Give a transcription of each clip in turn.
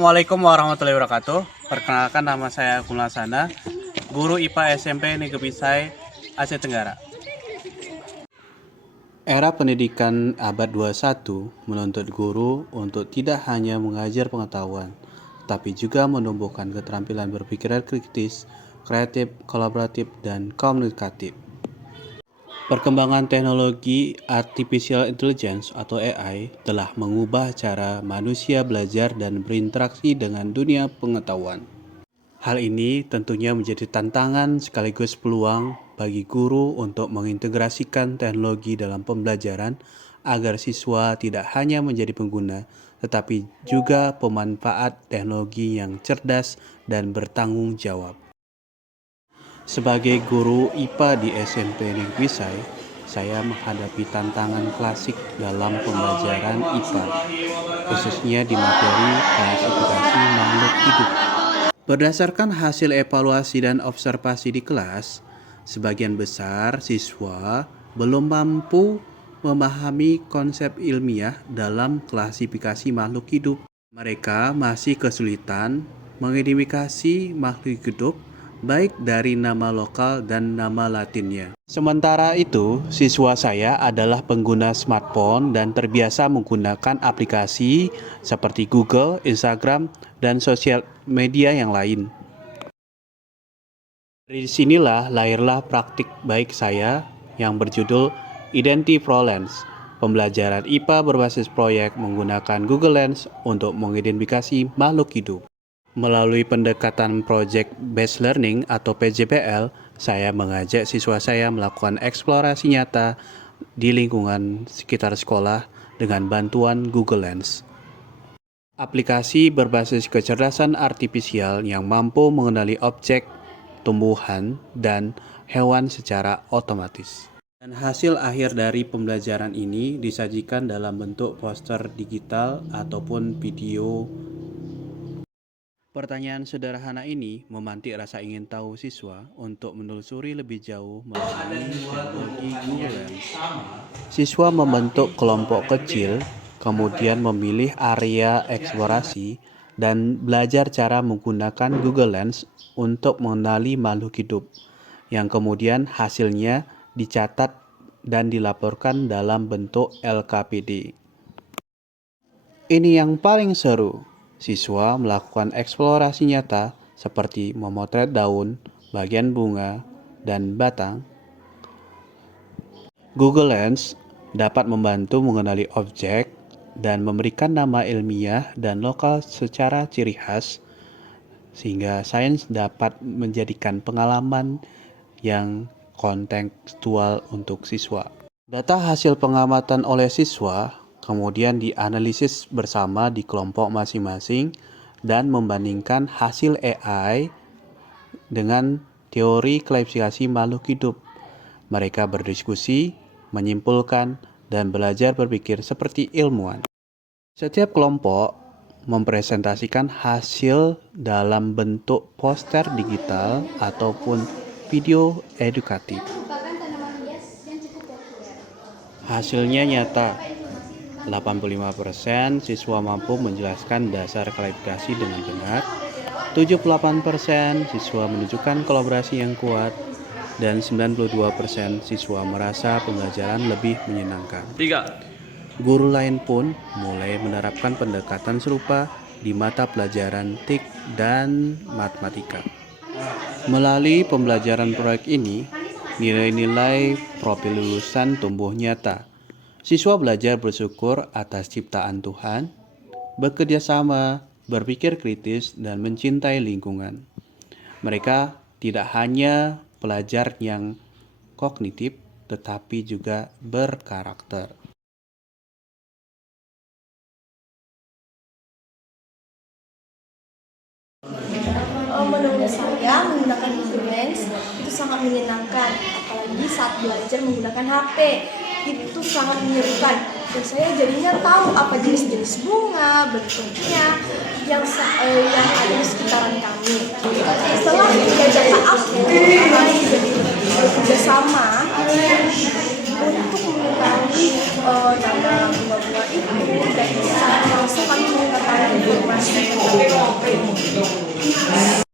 Assalamualaikum warahmatullahi wabarakatuh. Perkenalkan, nama saya Kumlasana, guru IPA SMP Negeri Pisai, Aceh Tenggara. Era pendidikan abad 21 menuntut guru untuk tidak hanya mengajar pengetahuan, tapi juga menumbuhkan keterampilan berpikir kritis, kreatif, kolaboratif, dan komunikatif. Perkembangan teknologi artificial intelligence atau AI telah mengubah cara manusia belajar dan berinteraksi dengan dunia pengetahuan. Hal ini tentunya menjadi tantangan sekaligus peluang bagi guru untuk mengintegrasikan teknologi dalam pembelajaran agar siswa tidak hanya menjadi pengguna, tetapi juga pemanfaat teknologi yang cerdas dan bertanggung jawab. Sebagai guru IPA di SMP Negeri Pisai, saya menghadapi tantangan klasik dalam pembelajaran IPA, khususnya di materi klasifikasi makhluk hidup. Berdasarkan hasil evaluasi dan observasi di kelas, sebagian besar siswa belum mampu memahami konsep ilmiah dalam klasifikasi makhluk hidup. Mereka masih kesulitan mengidentifikasi makhluk hidup baik dari nama lokal dan nama latinnya. Sementara itu, siswa saya adalah pengguna smartphone dan terbiasa menggunakan aplikasi seperti Google, Instagram, dan sosial media yang lain. Dari sinilah lahirlah praktik baik saya yang berjudul Identify Lens. Pembelajaran IPA berbasis proyek menggunakan Google Lens untuk mengidentifikasi makhluk hidup. Melalui pendekatan Project Based Learning atau PJBL, saya mengajak siswa saya melakukan eksplorasi nyata di lingkungan sekitar sekolah dengan bantuan Google Lens. Aplikasi berbasis kecerdasan artifisial yang mampu mengenali objek, tumbuhan, dan hewan secara otomatis. Dan hasil akhir dari pembelajaran ini disajikan dalam bentuk poster digital ataupun video. Pertanyaan sederhana ini memantik rasa ingin tahu siswa untuk menelusuri lebih jauh melalui teknologi Google Lens. Siswa membentuk kelompok kecil, kemudian memilih area eksplorasi, dan belajar cara menggunakan Google Lens untuk mengenali makhluk hidup, yang kemudian hasilnya dicatat dan dilaporkan dalam bentuk LKPD. Ini yang paling seru. Siswa melakukan eksplorasi nyata seperti memotret daun, bagian bunga, dan batang. Google Lens dapat membantu mengenali objek dan memberikan nama ilmiah dan lokal secara ciri khas, sehingga sains dapat menjadikan pengalaman yang kontekstual untuk siswa. Data hasil pengamatan oleh siswa kemudian dianalisis bersama di kelompok masing-masing dan membandingkan hasil AI dengan teori klasifikasi makhluk hidup. Mereka berdiskusi, menyimpulkan, dan belajar berpikir seperti ilmuwan. Setiap kelompok mempresentasikan hasil dalam bentuk poster digital ataupun video edukatif. Hasilnya nyata. 85% siswa mampu menjelaskan dasar klasifikasi dengan benar, 78% siswa menunjukkan kolaborasi yang kuat, dan 92% siswa merasa pembelajaran lebih menyenangkan. Guru lain pun mulai menerapkan pendekatan serupa di mata pelajaran TIK dan matematika. Melalui pembelajaran proyek ini, nilai-nilai profil lulusan tumbuh nyata. Siswa belajar bersyukur atas ciptaan Tuhan, bekerja sama, berpikir kritis, dan mencintai lingkungan. Mereka tidak hanya pelajar yang kognitif, tetapi juga berkarakter. Menurut saya menggunakan Google Lens itu sangat menyenangkan, apalagi saat belajar menggunakan HP. Itu sangat menyerukan dan saya jadinya tahu apa jenis-jenis bunga, bentuknya yang ada di sekitaran kami. Setelah belajar aku kami bekerja sama untuk mengetahui nama bunga-bunga itu dan secara langsung kami mengetahui informasi tentang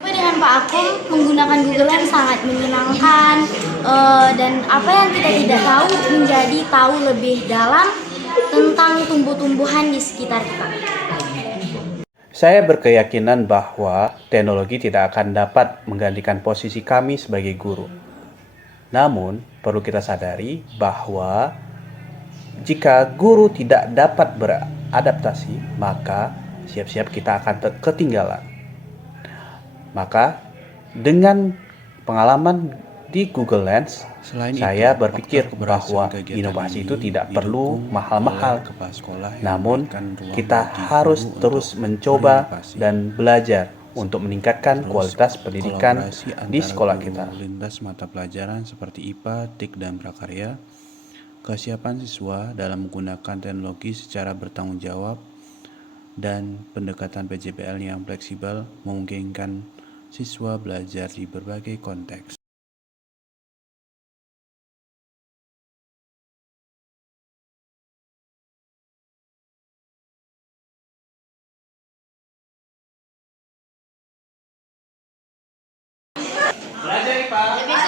Dengan Pak Akum menggunakan Google Lens sangat menyenangkan, dan apa yang kita tidak tahu menjadi tahu lebih dalam tentang tumbuh-tumbuhan di sekitar kita. Saya berkeyakinan bahwa teknologi tidak akan dapat menggantikan posisi kami sebagai guru. Namun, perlu kita sadari bahwa jika guru tidak dapat beradaptasi, maka siap-siap kita akan ketinggalan. Maka, dengan pengalaman di Google Lens, saya berpikir bahwa inovasi itu tidak perlu mahal-mahal. Namun, kita harus terus mencoba dan belajar untuk meningkatkan kualitas pendidikan di sekolah kita. Lintas mata pelajaran seperti IPA, TIK, dan Prakarya, kesiapan siswa dalam menggunakan teknologi secara bertanggung jawab, dan pendekatan PJBL yang fleksibel memungkinkan siswa belajar di berbagai konteks. Belajar, Pak.